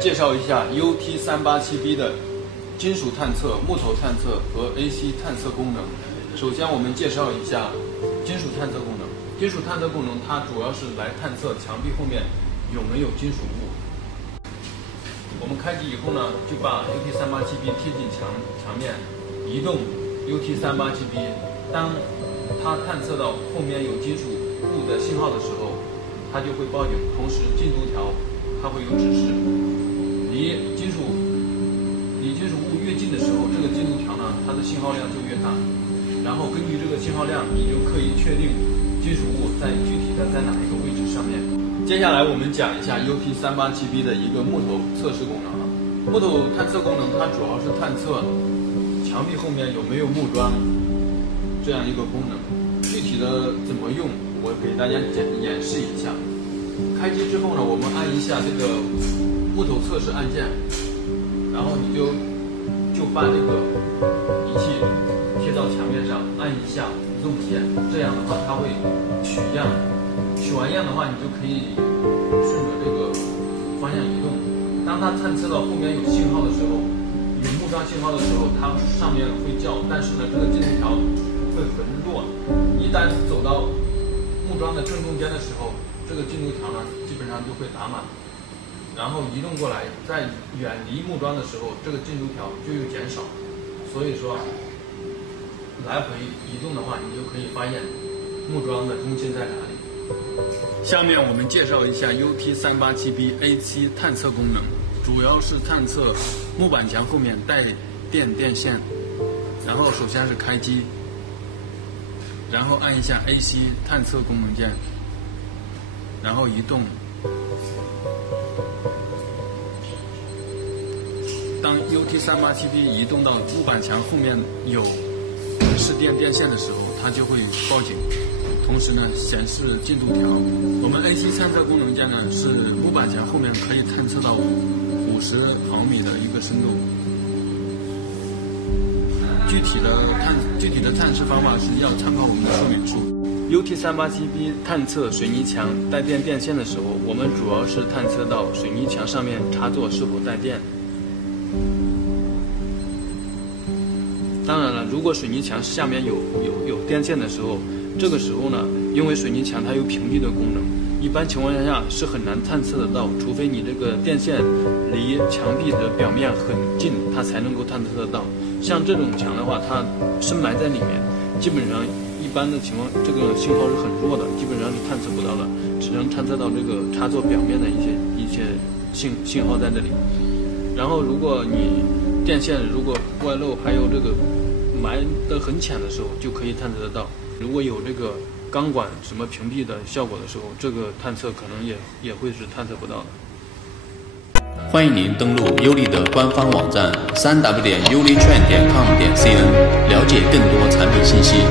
介绍一下 UT387B 的金属探测、木头探测和 AC 探测功能。首先，我们介绍一下金属探测功能。金属探测功能它主要是来探测墙壁后面有没有金属物。我们开机以后呢，就把 UT387B 贴近墙面，移动 UT387B。当它探测到后面有金属物的信号的时候，它就会报警。同时，进度条它会有指示。离金属物越近的时候，这个进度条呢，它的信号量就越大。然后根据这个信号量，你就可以确定金属物具体的在哪一个位置上面。接下来我们讲一下 UT387B 的一个木头测试功能啊。木头探测功能它主要是探测墙壁后面有没有木桩这样一个功能。具体的怎么用，我给大家演示一下。开机之后呢，我们按一下这个木头测试按键，然后你就把这个仪器贴到墙面上，按一下 Zoom 键，这样的话它会取样，取完样的话，你就可以顺着这个方向移动。当它探测到后面有信号的时候，有木桩信号的时候，它上面会叫，但是呢，这个进度条会很弱。一旦走到木桩的正中间的时候，这个进度条呢，基本上就会打满。然后移动过来，在远离木桩的时候，这个进度条就又减少。所以说，来回移动的话，你就可以发现木桩的中心在哪里。下面我们介绍一下 UT387B AC 探测功能，主要是探测木板墙后面带电线。然后首先是开机，然后按一下 AC 探测功能键，然后移动。当 UT387B 移动到木板墙后面有是电线的时候，它就会报警。同时呢，显示进度条。我们 AC 探测功能键呢，是木板墙后面可以探测到50毫米的一个深度。具体的探视方法是要参考我们的说明书。UT387B 探测水泥墙带电线的时候，我们主要是探测到水泥墙上面插座是否带电。当然了，如果水泥墙下面有电线的时候，这个时候呢，因为水泥墙它有屏蔽的功能，一般情况下是很难探测得到，除非你这个电线离墙壁的表面很近，它才能够探测得到。像这种墙的话，它深埋在里面，基本上一般的情况，这个信号是很弱的，基本上是探测不到的，只能探测到这个插座表面的一些信号在这里。然后，如果你电线如果外露，还有这个埋得很浅的时候，就可以探测得到。如果有这个钢管什么屏蔽的效果的时候，这个探测可能也会是探测不到的。欢迎您登录优利的官方网站3w.ulitrain.com.cn，了解更多产品信息。